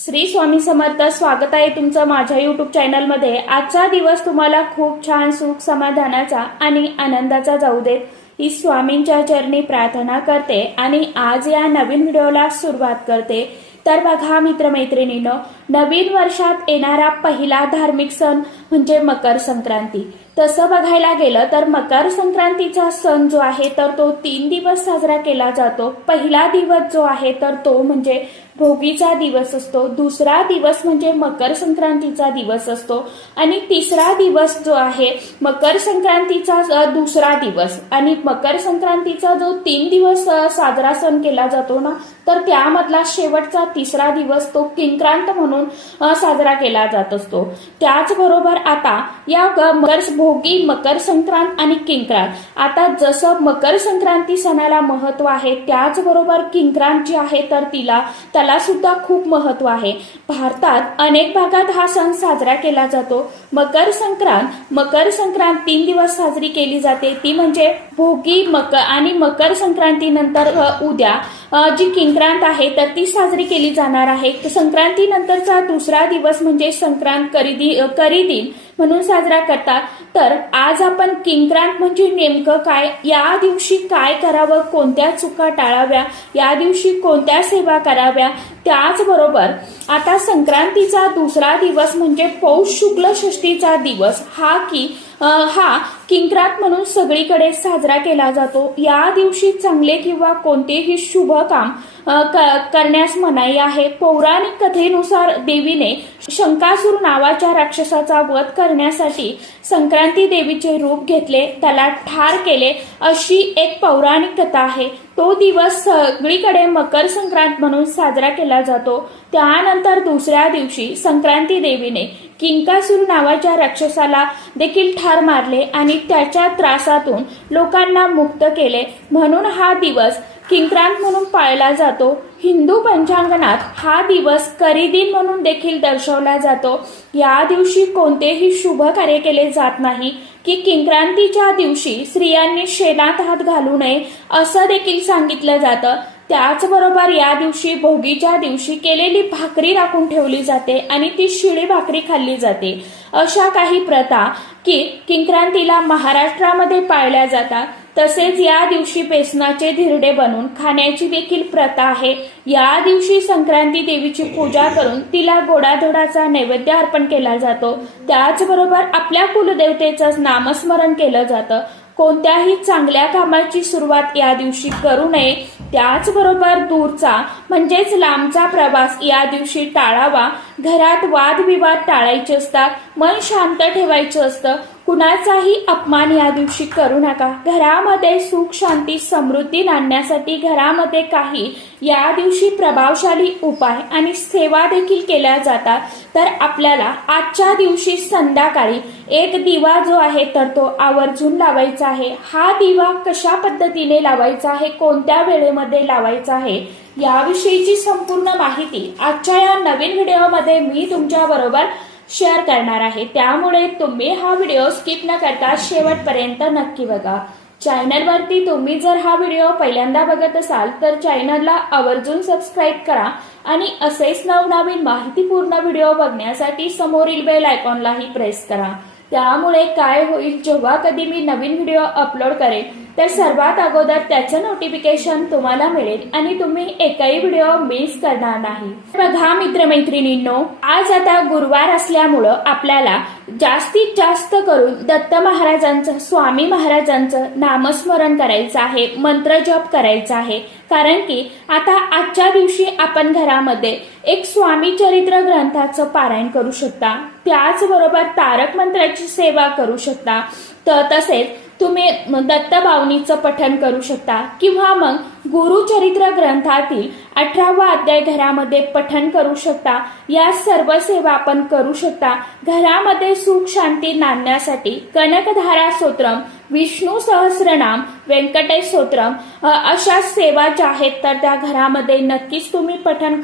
श्री स्वामी समर्थ. स्वागत आहे तुमचं माझ्या युट्यूब चॅनलमध्ये. आजचा दिवस तुम्हाला खूप छान सुख समाधानाचा आणि आनंदाचा जाऊ देत ही स्वामींच्या चरणी प्रार्थना करते आणि आज या नवीन व्हिडिओला सुरुवात करते. तर बघा मित्रमैत्रिणींनो, नवीन वर्षात येणारा पहिला धार्मिक सण म्हणजे मकर संक्रांती. तसं बघायला गेलं तर मकर संक्रांतीचा सण जो आहे तर तो 3 दिवस साजरा केला जातो. पहिला दिवस जो आहे तर तो म्हणजे भोगीचा दिवस असतो, दुसरा दिवस म्हणजे मकर संक्रांतीचा दिवस असतो आणि तिसरा दिवस जो आहे मकर संक्रांतीचा दुसरा दिवस. आणि मकर संक्रांतीचा जो 3 दिवस साजरा सण केला जातो ना, तर त्यामधला शेवटचा तिसरा दिवस तो किंक्रांत म्हणून साजरा केला जात असतो. त्याचबरोबर आता या भोगी, मकर संक्रांत आणि किंक्रांत, आता जसं मकर संक्रांती सणाला महत्व आहे त्याचबरोबर किंक्रांत जी आहे तर त्याला सुद्धा खूप महत्व आहे. भारतात अनेक भागात हा सण साजरा केला जातो. मकर संक्रांत 3 दिवस साजरी केली जाते. ती म्हणजे भोगी, आणि मकर संक्रांतीनंतर उद्या जी किंक्रांत आहे तर ती साजरी केली जाणार आहे. संक्रांती नंतरचा दुसरा दिवस म्हणजे संक्रांत करी म्हणून साजरा करतात. तर आज आपण किंक्रांत म्हणजे नेमकं काय, या दिवशी काय करावं, कोणत्या चुका टाळाव्या, या दिवशी कोणत्या सेवा कराव्या, त्याचबरोबर आता संक्रांतीचा दुसरा दिवस म्हणजे पौष शुक्ल षष्ठीचा दिवस हा किंक्रांत म्हणून सगळीकडे साजरा केला जातो. या दिवशी चांगले किंवा कोणतेही शुभ काम करण्यास मनाई आहे. पौराणिक कथेनुसार देवीने शंकासूर नावाच्या राक्षसाचा वध करण्यासाठी संक्रांती देवीचे रूप घेतले, त्याला ठार केले, अशी एक पौराणिक कथा आहे. तो दिवस सगळीकडे मकर संक्रांत म्हणून साजरा केला जातो. त्यानंतर दुसऱ्या दिवशी संक्रांती देवीने किंकासूर नावाच्या राक्षसाला देखील ठार मारले आणि त्याच्या त्रासातून लोकांना मुक्त केले, म्हणून हा दिवस किंक्रांत म्हणून पाळला जातो. हिंदू पंचांगणात हा दिवस करी म्हणून देखील दर्शवला जातो. या दिवशी कोणतेही शुभ कार्य केले जात नाही. की किंक्रांतीच्या दिवशी स्त्रियांनी शेणात हात घालू नये असं देखील सांगितलं जातं. त्याचबरोबर या दिवशी भोगीच्या दिवशी केलेली भाकरी राखून ठेवली जाते आणि ती शिळी भाकरी खाल्ली जाते. अशा काही प्रथा किंक्रांतीला महाराष्ट्रामध्ये पाळल्या जातात. तसेच या दिवशी बेसनाचे धिरडे बनवून खाण्याची देखील प्रथा आहे. या दिवशी संक्रांती देवीची पूजा करून तिला गोडाधोडाचा नैवेद्य अर्पण केला जातो. त्याचबरोबर आपल्या कुलदेवतेचं नामस्मरण केलं जातं. कोणत्याही चांगल्या कामाची सुरुवात या दिवशी करू नये. त्याचबरोबर दूरचा म्हणजेच लांबचा प्रवास या दिवशी टाळावा. घरात वादविवाद टाळायचे असतात. मन शांत ठेवायचं असतं. कुणाचाही अपमान या दिवशी करू नका. घरामध्ये सुख, शांती, समृद्धी आणण्यासाठी घरामध्ये काही या दिवशी प्रभावशाली उपाय आणि सेवा देखील केल्या जातात. तर आपल्याला आजच्या दिवशी संध्याकाळी एक दिवा जो आहे तर तो आवर्जून लावायचा आहे. हा दिवा कशा पद्धतीने लावायचा आहे, कोणत्या वेळेमध्ये लावायचा आहे, याविषयीची संपूर्ण माहिती आजच्या या नवीन व्हिडिओमध्ये मी तुमच्या बरोबर शेअर करणार आहे. त्यामुळे तुम्ही हा व्हिडिओ स्किप न करता शेवटपर्यंत नक्की बघा. चॅनलवरती तुम्ही जर हा व्हिडिओ पहिल्यांदा बघत असाल तर चॅनलला आवर्जून सबस्क्राईब करा आणि असेच नवनवीन माहितीपूर्ण व्हिडिओ बघण्यासाठी समोरील बेल आयकॉनलाही प्रेस करा. त्यामुळे काय होईल, जेव्हा कधी मी नवीन व्हिडिओ अपलोड करेन तर सर्वात अगोदर त्याचं नोटिफिकेशन तुम्हाला मिळेल आणि तुम्ही एकही व्हिडिओ मिस करणार नाही. बघा मित्रमैत्रिणींनो, आज आता गुरुवार असल्यामुळं आपल्याला जास्तीत जास्त करून दत्त महाराजांचं, स्वामी महाराजांचं नामस्मरण करायचं आहे, मंत्रजप करायचा आहे. कारण की आता आजच्या दिवशी आपण घरामध्ये एक स्वामी चरित्र ग्रंथाचं पारायण करू शकता. त्याचबरोबर तारक मंत्राची सेवा करू शकता. तसेच तुम्ही दत्तभावनीचं पठण करू शकता किंवा मग गुरुचरित्र ग्रंथातील 18वा अध्याय घरामध्ये पठण करू शकता. या सर्व सेवा आपण करू शकता. घरामध्ये सुख शांती नांदण्यासाठी कनकधारा स्तोत्रम, विष्णू सहस्रनाम, व्यंकटेश स्तोत्रम अशा सेवा ज्या आहेत तर त्या घरामध्ये नक्कीच तुम्ही पठण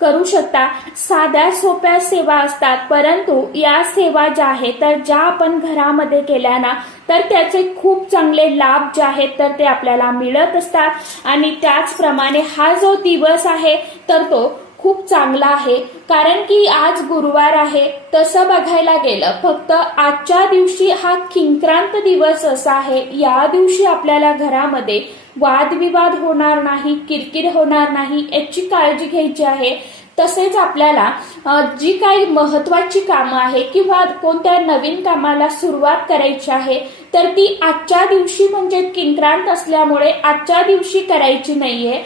करू शकता. साध्या सोप्या सेवा असतात, परंतु या सेवा ज्या आहेत तर ज्या आपण घरामध्ये केल्या ना तर त्याचे खूप चांगले लाभ जे आहेत तर ते आपल्याला मिळत असतात. आणि त्याचप्रमाणे हा जो दिवस आहे तर तो खूप चांगला आहे, कारण की आज गुरुवार आहे. तसं बघायला गेलं फक्त आजच्या दिवशी हा किंक्रांत दिवस असा आहे. या दिवशी आपल्याला घरामध्ये वादविवाद होणार नाही, किरकिर होणार नाही याची काळजी घ्यायची आहे. तसेच आपल्याला जी काही महत्वाची कामं आहे किंवा कोणत्या नवीन कामाला सुरुवात करायची आहे तर ती आजच्या दिवशी म्हणजे किंक्रांत असल्यामुळे आजच्या दिवशी करायची नाहीये,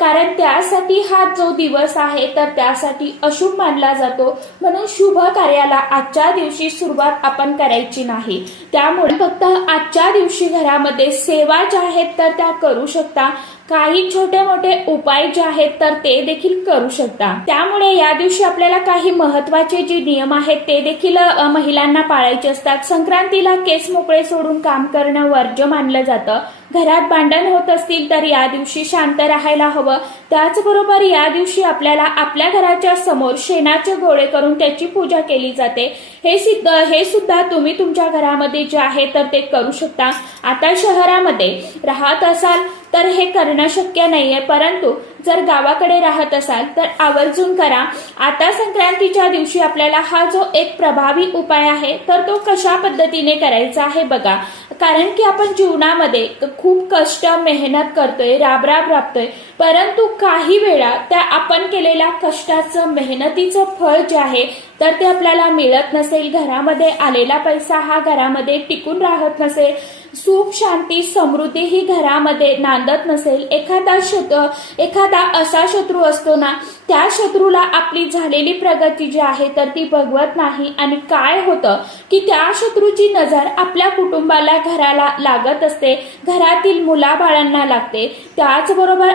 कारण त्यासाठी हा जो दिवस आहे तर त्यासाठी अशुभ मानला जातो. म्हणून शुभ कार्याला आजच्या दिवशी सुरुवात आपण करायची नाही. त्यामुळे फक्त आजच्या दिवशी घरामध्ये सेवा ज्या आहेत तर त्या करू शकता. काही छोटे मोठे उपाय जे आहेत तर ते देखील करू शकता. त्यामुळे या दिवशी आपल्याला काही महत्वाचे जे नियम आहेत ते देखील महिलांना पाळायचे असतात. संक्रांतीला केस मोकळे सोडून काम करणं वर्ज्य मानलं जातं. घरात भांडण होत असतील तर या दिवशी शांत राहायला हवं. त्याचबरोबर या दिवशी आपल्याला आपल्या घराच्या समोर शेणाचे गोळे करून त्याची पूजा केली जाते. हे सुद्धा तुम्ही तुमच्या घरामध्ये जे आहे तर ते करू शकता. आता शहरामध्ये राहत असाल तर हे करणं शक्य नाहीये, परंतु जर गावाकडे राहत असाल तर आवर्जून करा. आता संक्रांतीच्या दिवशी आपल्याला हा जो एक प्रभावी उपाय आहे तर तो कशा पद्धतीने करायचा आहे बघा. कारण की आपण जीवनामध्ये खूप कष्ट मेहनत करतोय, राबतोय, परंतु काही वेळा त्या आपण केलेल्या कष्टाचं मेहनतीचं फळ जे आहे तर ते आपल्याला मिळत नसेल. घरामध्ये आलेला पैसा हा घरामध्ये टिकून राहत नसेल. सुख शांती समृद्धी ही घरामध्ये नांदत नसेल. एखादा असा शत्रू असतो ना, त्या शत्रूला आपली झालेली प्रगती जी आहे तर ती बघवत नाही आणि काय होतं की त्या शत्रूची नजर आपल्या कुटुंबाला घराला लागत असते, घरातील मुलाबाळांना लागते. त्याचबरोबर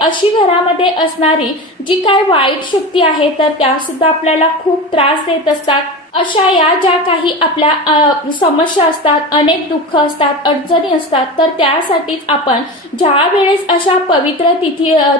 अशी घरामध्ये असणारी जी काय वाईट शक्ती आहे तर त्या सुद्धा आपल्याला खूप त्रास देत असतात. अशा या ज्या काही आपल्या समस्या असतात, अनेक दुःख असतात, अडचणी असतात, तर त्यासाठीच आपण ज्या वेळेस अशा पवित्र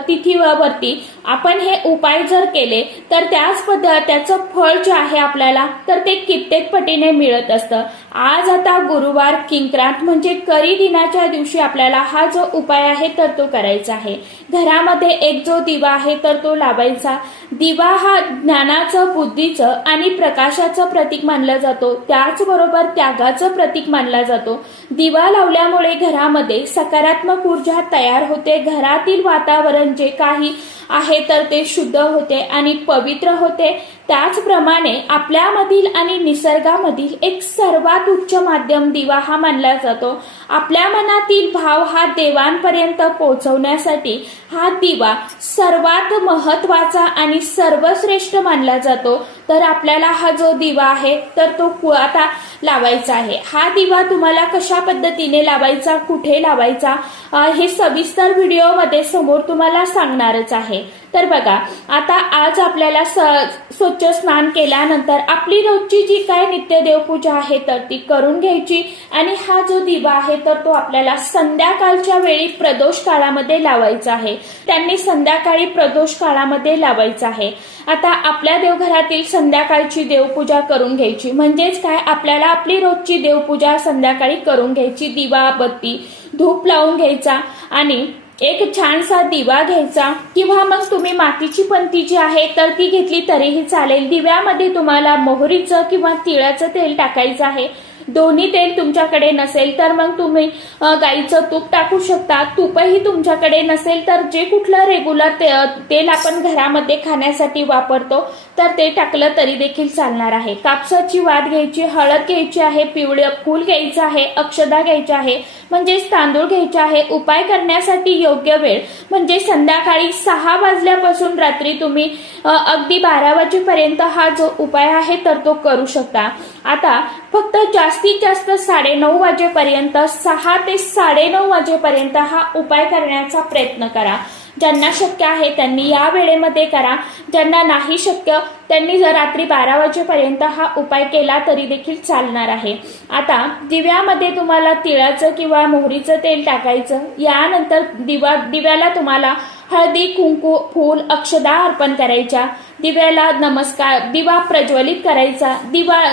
तिथीवरती आपण हे उपाय जर केले तर त्याचं फळ जे आहे आपल्याला तर ते कित्येक पटीने मिळत असतं. आज आता गुरुवार किंक्रांत म्हणजे करी दिनाच्या दिवशी आपल्याला हा जो उपाय आहे तर तो करायचा आहे. घरामध्ये एक जो दिवा आहे तर तो लावायचा. दिवा हा ज्ञानाचं, बुद्धीचं आणि प्रकाशाचं प्रतीक मानला जातो. त्याचबरोबर त्यागाचं प्रतीक मानला जातो. दिवा लावल्यामुळे घरामध्ये सकारात्मक ऊर्जा तयार होते. घरातील वातावरण जे काही आहे तर ते शुद्ध होते आणि पवित्र होते. त्याचप्रमाणे आपल्यामधील आणि निसर्गामधील एक सर्वात उच्च माध्यम दिवा हा मानला जातो. आपल्या मनातील भाव हा देवांपर्यंत पोहोचवण्यासाठी हा दिवा सर्वात महत्वाचा आणि सर्वश्रेष्ठ मानला जातो. तर आपल्याला हा जो दिवा आहे तर तो आता लावायचा आहे. हा दिवा तुम्हाला कशा पद्धतीने लावायचा, कुठे लावायचा हे सविस्तर व्हिडिओमध्ये समोर तुम्हाला सांगणारच आहे. तर बघा, आता आज आपल्याला स्वच्छ स्नान केल्यानंतर आपली रोजची जी काय नित्य देवपूजा आहे तर ती करून घ्यायची आणि हा जो दिवा आहे तर तो आपल्याला संध्याकाळच्या वेळी प्रदोष काळामध्ये लावायचा आहे. त्यांनी संध्याकाळी प्रदोष काळामध्ये लावायचा आहे. आता आपल्या देवघरातील संध्याकाळची देवपूजा करून घ्यायची, म्हणजेच काय, आपल्याला आपली रोजची देवपूजा संध्याकाळी करून घ्यायची. दिवा, बत्ती, धूप लावून घ्यायचा आणि एक छानसा दिवा घ्यायचा किंवा मग तुम्ही मातीची पंती जी आहे तर ती घेतली तरीही चालेल. दिव्यामध्ये तुम्हाला मोहरीचं किंवा तिळाचं तेल टाकायचं आहे. दोन्ही तेल तुमच्याकडे नसेल तर मग तुम्ही गाईचं तूप टाकू शकता. तूपही तुमच्याकडे नसेल तर जे कुठलं रेग्युलर तेल आपण घरामध्ये खाण्यासाठी वापरतो तर ते टाकलं तरी देखील चालणार आहे. कापसाची वात घ्यायची, हळद घ्यायची आहे, पिवळे फूल घ्यायचं आहे, अक्षदा घ्यायच्या आहे, म्हणजेच तांदूळ घ्यायचे आहे. उपाय करण्यासाठी योग्य वेळ म्हणजे संध्याकाळी 6 वाजल्यापासून रात्री तुम्ही अगदी 12 वाजेपर्यंत हा जो उपाय आहे तर तो करू शकता. आता फक्त जास्तीत जास्त 9:30 वाजेपर्यंत, 6 ते 9:30 वाजेपर्यंत हा उपाय करण्याचा प्रयत्न करा. ज्यांना शक्य आहे त्यांनी या वेळेमध्ये करा. ज्यांना नाही शक्य त्यांनी जर रात्री 12 वाजेपर्यंत हा उपाय केला तरी देखील चालणार आहे. आता दिव्यामध्ये तुम्हाला तिळाचं किंवा मोहरीचं तेल टाकायचं. यानंतर दिव्याला तुम्हाला हळदी, कुंकू, फूल, अक्षदा अर्पण करायच्या. दिव्याला नमस्कार, दिवा प्रज्वलित करायचा,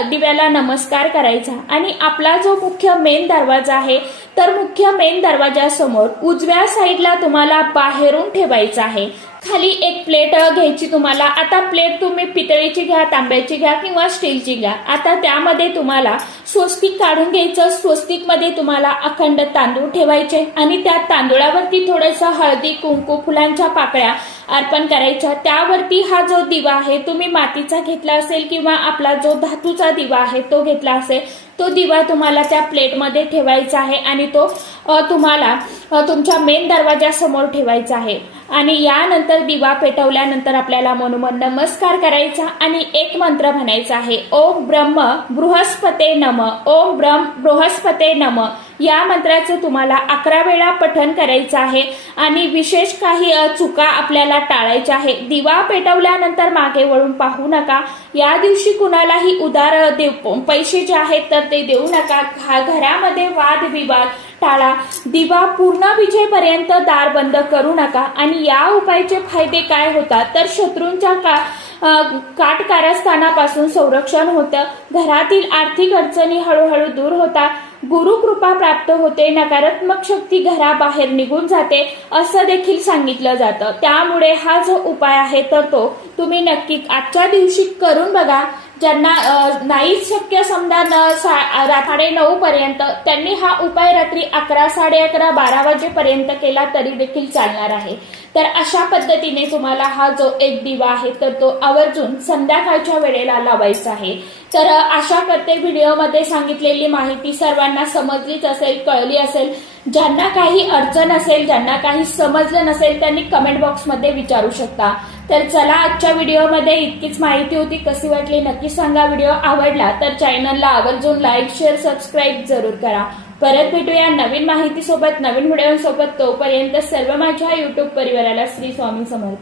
दिव्याला नमस्कार करायचा आणि आपला जो मुख्य मेन दरवाजा आहे तर मुख्य मेन दरवाजासमोर उजव्या साईडला तुम्हाला बाहेरून ठेवायचा आहे. खाली एक प्लेट घ्यायची तुम्हाला. आता प्लेट तुम्ही पितळेची घ्या, तांब्याची घ्या किंवा स्टीलची घ्या. आता त्यामध्ये तुम्हाला स्वस्तिक काढून घ्यायचं. स्वस्तिक मध्ये तुम्हाला अखंड तांदूळ ठेवायचे आणि त्या तांदूळावरती थोडंसं हळदी, कुंकू, फुलांच्या पाकळ्या अर्पण करायच्या. त्यावरती हा जो दिवा आहे तुम्ही मातीचा घेतला असेल किंवा आपला जो धातूचा दिवा आहे तो घेतला असेल, तो दिवा तुम्हाला त्या प्लेटमध्ये ठेवायचा आहे आणि तो तुम्हाला तुमच्या मेन दरवाजासमोर ठेवायचा आहे. आणि यानंतर दिवा पेटवल्यानंतर आपल्याला मनोमन नमस्कार करायचा आणि एक मंत्र म्हणायचा आहे, ओम ब्रह्म बृहस्पते नम, ओम ब्रह्म बृहस्पते नम. या मंत्राचं तुम्हाला 11 वेळा पठण करायचं आहे आणि विशेष काही चुका आपल्याला टाळायच्या आहे. दिवा पेटवल्यानंतर मागे वळून पाहू नका. या दिवशी कुणालाही उधार पैसे जे आहेत तर ते देऊ नका. घरामध्ये वादविवाद टाळा. दिवा पूर्ण विजेपर्यंत दार बंद करू नका. आणि या उपायाचे फायदे काय होतात तर शत्रूंच्या काटकारस्थानापासून संरक्षण होतं, घरातील आर्थिक अडचणी हळूहळू दूर होतात, गुरुकृपा प्राप्त होते, नकारात्मक शक्ती घराबाहेर निघून जाते असं देखील सांगितलं जातं. त्यामुळे हा जो उपाय आहे तर तो तुम्ही नक्की आजच्या दिवशी करून बघा. ज्यांना नाहीच शक्य समजा 9:30 पर्यंत, त्यांनी हा उपाय रात्री 11, 11:30, 12 वाजेपर्यंत केला तरी देखील चालणार आहे. तर अशा पद्धतीने तुम्हाला हा जो एक दिवा आहे तर तो आवर्जून संध्याकाळच्या वेळेला लावायचा आहे. तर आशा करते व्हिडिओमध्ये सांगितलेली माहिती सर्वांना समजलीच असेल, कळली असेल. ज्यांना काही अडचण असेल, ज्यांना काही समजलं नसेल त्यांनी कमेंट बॉक्समध्ये विचारू शकता. तर चला, आजच्या व्हिडिओमध्ये इतकीच माहिती होती. कशी वाटली नक्की सांगा. व्हिडिओ आवडला तर चॅनलला आवर्जून लाईक, शेअर, सबस्क्राईब जरूर करा. परत भेटूया नवीन माहितीसोबत, नवीन व्हिडिओसोबत. तोपर्यंत सर्व माझ्या युट्यूब परिवाराला श्री स्वामी समर्थ.